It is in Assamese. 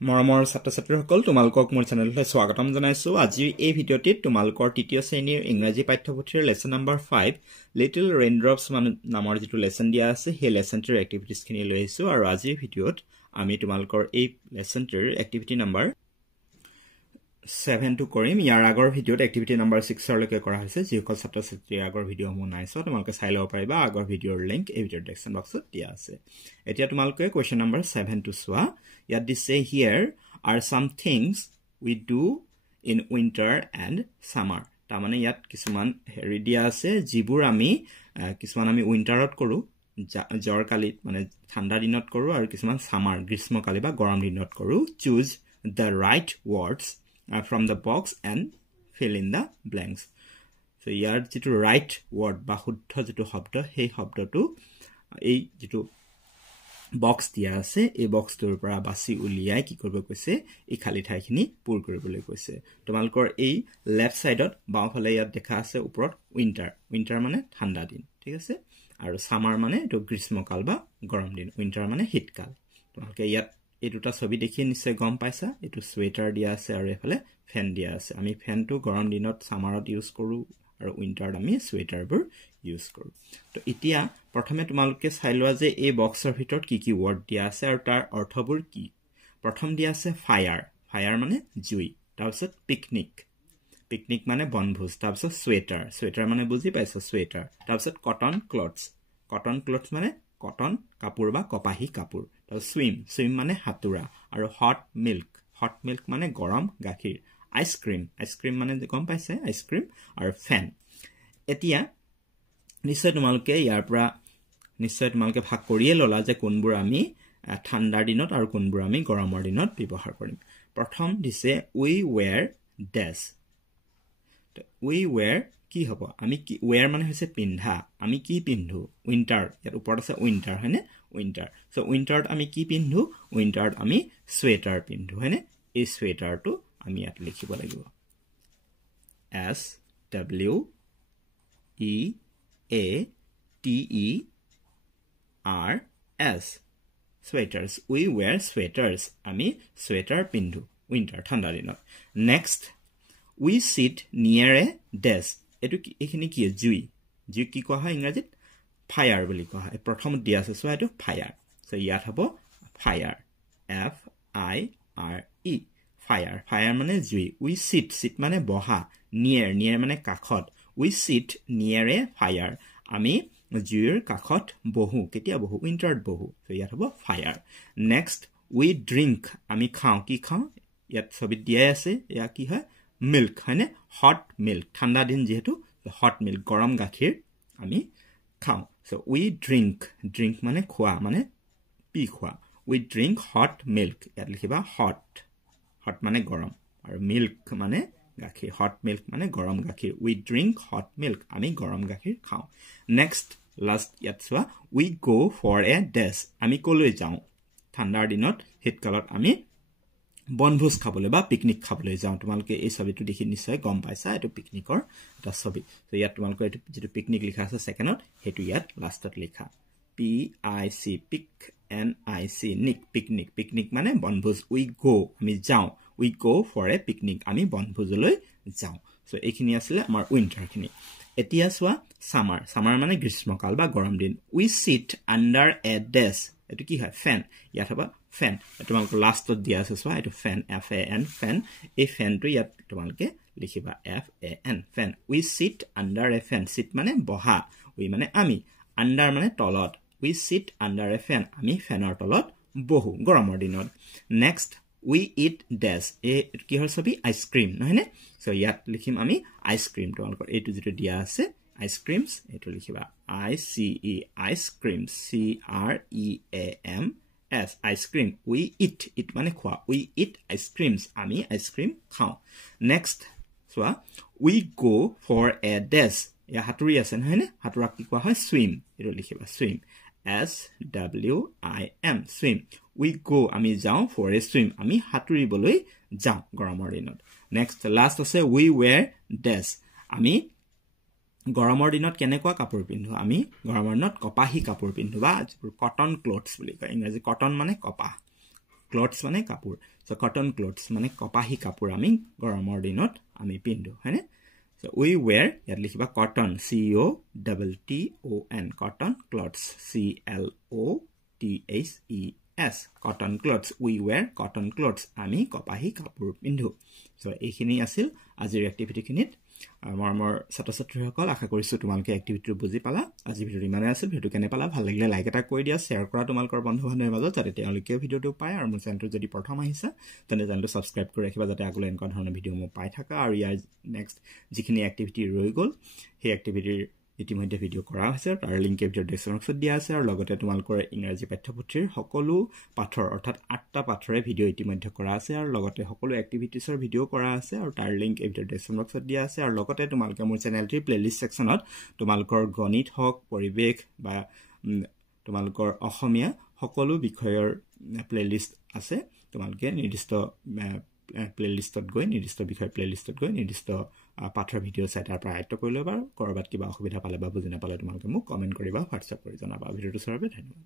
মৰমৰ ছাত্ৰ-ছাত্ৰীসকল তোমালোকক মোৰ চেনেললৈ স্বাগতম জনাইছো। আজি এই ভিডিঅ'টিত তোমালোকৰ তৃতীয় শ্ৰেণীৰ ইংৰাজী পাঠ্যপুথিৰ লেসন নম্বৰ 5 লিটল ৰেইনড্ৰপছ নামৰ যেটো লেসন দিয়া আছে সেই লেসনটোৰ এক্টিভিটিজ খিনি লৈ আহিছো আৰু আজিৰ ভিডিঅ'ত আমি তোমালোকৰ এই লেসনটোৰ এক্টিভিটি নম্বৰ 7 টো কৰিম। ইয়াৰ আগৰ ভিডিঅ'ত এক্টিভিটি নম্বৰ 6 লৈকে কৰা হৈছে। যিসকল ছাত্ৰ-ছাত্ৰীৰ আগৰ ভিডিঅ'সমূহ নাইছো তোমালোকে চাই ল'ব পাৰিবা। আগৰ ভিডিঅ'ৰ লিংক এই ভিডিঅ'ৰ ডেসক্ৰিপচন বক্সত দিয়া আছে। এতিয়া তোমালোকে কোৱেশ্চন নম্বৰ 7 টো চোৱা। Yet they say here are some things we do in winter and summer. তাৰমানে ইয়াত কিছুমান হেৰি দিয়া আছে যিবোৰ আমি কিছুমান আমি উইন্টাৰত কৰো, জ্বৰ কালিত মানে ঠাণ্ডা দিনত কৰো আৰু কিছুমান সামাৰ গ্ৰীষ্মকালি বা গৰম দিনত কৰো। Choose the right words from the box and fill in the blanks. So ইয়াৰ যেটো right word বা শুদ্ধ যেটো শব্দ সেই শব্দটো এই যেটো বক্স দিয়া আছে এই বক্সটোৰ পৰা বাছি উলিয়াই কি কৰিব কৈছে এই খালি ঠাইখিনি পূৰ কৰিবলৈ কৈছে। তোমালোকৰ এই লেফট সাইডত বাওঁফালে ইয়াত দেখা আছে ওপৰত উইন্টাৰ মানে ঠাণ্ডা দিন, ঠিক আছে, আৰু সামাৰ মানে এটো গ্ৰীষ্মকাল বা গৰম দিন, উইন্টাৰ মানে শীতকাল। তোমালোকে ইয়াত এই দুটা ছবি দেখি নিশ্চয় গম পাইছা। এটো সোয়েটাৰ দিয়া আছে আৰু এফালে ফেন দিয়া আছে। আমি ফেনটো গৰম দিনত সামাৰত ইউজ কৰো আৰু উইন্টাৰত আমি সোয়েটাৰবোৰ ইউজ কৰো। তো এতিয়া প্ৰথমে তোমালোকে চাই লোৱা যে এই বক্সৰ ভিতৰত কি কি ওয়াৰ্ড দিয়া আছে আৰু তাৰ অৰ্থবোৰ কি। প্ৰথম দিয়া আছে ফায়াৰ মানে জুই, তাৰপিছত পিকনিক মানে বনভোজ, তাৰপিছত সোয়েটাৰ মানে বুজি পাইছা সোয়েটাৰ, তাৰপিছত কটন ক্লথছ মানে কটন কাপোৰ বা কপাহী কাপোৰ, তাৰপিছত সুইম মানে সাঁতোৰা, আৰু হট মিল্ক মানে গৰম গাখীৰ, আইচক্ৰীম মানে গম পাইছে আইচক্ৰীম, আৰু ফেন। এতিয়া নিশ্চয় তোমালোকে ইয়াৰ পৰা ভাগ কৰিয়ে ললা যে কোনবোৰ আমি ঠাণ্ডাৰ দিনত আৰু কোনবোৰ আমি গৰমৰ দিনত ব্যৱহাৰ কৰিম। প্ৰথম দিছে উই ওয়্যাৰ ড্ৰেছ। উই ওয়্যাৰ কি হ'ব? আমি কি ওয়্যাৰ মানে হৈছে পিন্ধা। আমি কি পিন্ধো? উইন্টাৰ, ইয়াত ওপৰত আছে উইন্টাৰ হয়নে? উইন্টাৰ। সো উইন্টাৰত আমি কি পিন্ধো? উইন্টাৰত আমি সোয়েটাৰ পিন্ধো হয়নে? এই সোয়েটাৰটো আমি ইয়াত লিখিব লাগিব SWEATERS sweaters. We wear sweaters. আমি sweater পিন্ধো উইন্টাৰ ঠাণ্ডা দিনত। Next we sit near a desk. এটো এখিনি কি জুই কি কোৱা হয় ইংৰাজীত? ফায়াৰ বুলি কোৱা হয়। প্ৰথম দিয়া আছে সো এটো ফায়াৰ। সো ইয়াত হ'ব ফায়াৰ FIRE ফায়াৰ মানে জুই। we sit মানে বহা, near মানে কাষত। we sit near a fire. আমি জুইৰ কাষত বহো। কেতিয়া বহো? উইন্টাৰত বহো। সো ইয়াত হ'ব ফায়াৰ। নেক্সট we drink আমি খাওঁ। কি খাওঁ? ইয়াত ছবিত দিয়া আছে ইয়া কি হয়? মিল্ক হয়নে? হট মিল্ক, ঠাণ্ডা দিন যেহেতু হট মিল্ক গৰম গাখীৰ আমি খাওঁ। সো we drink মানে খোৱা মানে পি খোৱা। we drink hot milk. ইয়াত লিখিবা হট মানে গৰম আৰু মিল্ক মানে গাখীৰ। হট মিল্ক মানে গৰম গাখীৰ। we drink hot milk. আমি গৰম গাখীৰ খাওঁ। নেক্সট লাষ্ট ইয়াত চোৱা we go for a dash. আমি কলৈ যাওঁ? ঠাণ্ডাৰ দিনত শীতকালত আমি বনভোজ খাবলৈ বা পিকনিক খাবলৈ যাওঁ। তোমালোকে এই ছবিটো দেখি নিশ্চয় গম পাইছা এইটো পিকনিকৰ এটা ছবি। তো ইয়াত তোমালোকে এইটো যেটো পিকনিক লিখা আছে সেকেন্ডত হেতু ইয়াত লাষ্টত লিখা PIC পিকনিক মানে বনভোজ। we go আমি যাওঁ। we go for a picnic. আমি বনভোজলৈ যাওঁ। সো এইখিনি আছিল আমাৰ উইন্টাৰ খিনি। এতিয়া চোৱা সামাৰ মানে গ্ৰীষ্মকাল বা গৰম দিন। we sit under a desk. এটো কি হয়? ফেন। ইয়াত হ'ব ফেন। তোমালোকে লাষ্টত দিয়া আছে চোৱা এটো ফেন FAN ফেন। এই ফেনটো ইয়াত তোমালোকে লিখিবা FAN fan. we sit under a fan. sit মানে বহা, we মানে আমি, under মানে তলত। we sit under a fan. আমি ফেনৰ তলত বহো গৰমৰ দিনত। Next we eat dash. এই কিহৰ ছবি? আইচক্ৰীম নহয়নে? সো ইয়াত লিখিম আমি আইচক্ৰীম। তোমালোকৰ এইটো যেটো দিয়া আছে আইচক্ৰীমছ এইটো লিখিবা ICE আইচক্ৰীমছ CREAMS ice cream. we eat মানে খোৱা। we eat ice-creams. আমি আইচক্ৰীম খাওঁ। নেক্সট চোৱা we go for a dash. ইয়া হাতুৰি আছে নহয়নে? হাতুৰাক কি কোৱা হয়? swim. এইটো লিখিবা swim SWIM swim. we go আমি যাওঁ for a swim. আমি হাতুৰিবলৈ যাওঁ গৰমৰ দিনত। নেক্সট লাষ্ট আছে we wear dash. আমি গৰমৰ দিনত কেনেকুৱা কাপোৰ পিন্ধো? আমি গৰমৰ দিনত কপাহী কাপোৰ পিন্ধো বা কটন ক্লথছ বুলি কয় ইংৰাজী। কটন মানে কপাহ, ক্লথছ মানে কাপোৰ সো কটন ক্লথছ মানে কপাহী কাপোৰ আমি গৰমৰ দিনত আমি পিন্ধো হয়নে সো উই wear ইয়াত লিখিবা cotton COTTON cotton clothes CLOTHES cotton clothes we wear cotton clothes আমি কপাহী কাপোৰ পিন্ধো সো এইখিনি আছিল আজিৰ এক্টিভিটিখিনিত মৰমৰ ছাত্ৰ-ছাত্ৰীসকল আশা কৰিছো তোমালোকে এক্টিভিটিটো বুজি পালা আজি ভিডিঅ ইমানে আছিল ভিডিঅ কেনে পালা ভাল লাগিলে লাইক এটা কৰি দিয়া শেয়াৰ কৰা তোমালোকৰ বন্ধু-বান্ধৱীৰ মাজত যাতে তেওঁলোকে ভিডিঅটো পায় আৰু মোৰ চেনেলটো যদি প্ৰথম আহিছা তেনে চেনেলটো সাবস্ক্ৰাইব কৰি ৰাখিবা যাতে আগলৈ এনেকুৱা ধৰণৰ ভিডিঅ মই পাই থাকা আৰু ইয়াৰ নেক্সট যিখিনি এক্টিভিটি ৰৈ গ'ল সেই এক্টিভিটিৰ ইতিমধ্যে ভিডিঅ কৰা হৈছে তাৰ লিংক ভিডিঅ ডেসক্ৰিপচন বক্সত দিয়া আছে আৰু লগতে তোমালোকৰ ইংৰাজী পাঠ্যপুথিৰ সকলো পাঠৰ অৰ্থাৎ 8টা পাঠৰে ভিডিঅ ইতিমধ্যে কৰা আছে আৰু লগতে সকলো এক্টিভিটিছৰ ভিডিঅ কৰা আছে আৰু তাৰ লিংক ভিডিঅ ডেসক্ৰিপচন বক্সত দিয়া আছে আৰু লগতে তোমালোকে মোৰ চেনেলটিৰ প্লেলিষ্ট সেকশনত তোমালোকৰ গণিত হক পৰিবেশ বা তোমালোকৰ অসমীয়া সকলো বিষয়ৰ প্লেলিষ্ট আছে তোমালোকে নিৰ্দিষ্ট প্লেলিষ্টত গৈ নিৰ্দিষ্ট বিষয় প্লেলিষ্টত গৈ নিৰ্দিষ্ট পাঠৰ ভিডিঅ চাই তাৰ পৰা আয়ত্ত কৰি ল'বা কৰবাত কিবা অসুবিধা পালে বা বুজি নাপালে তোমালোকে মোক কমেন্ট কৰিবা হোৱাটছআপ কৰি জনাবা ভিডিঅটো চাবৰ বাবে ধন্যবাদ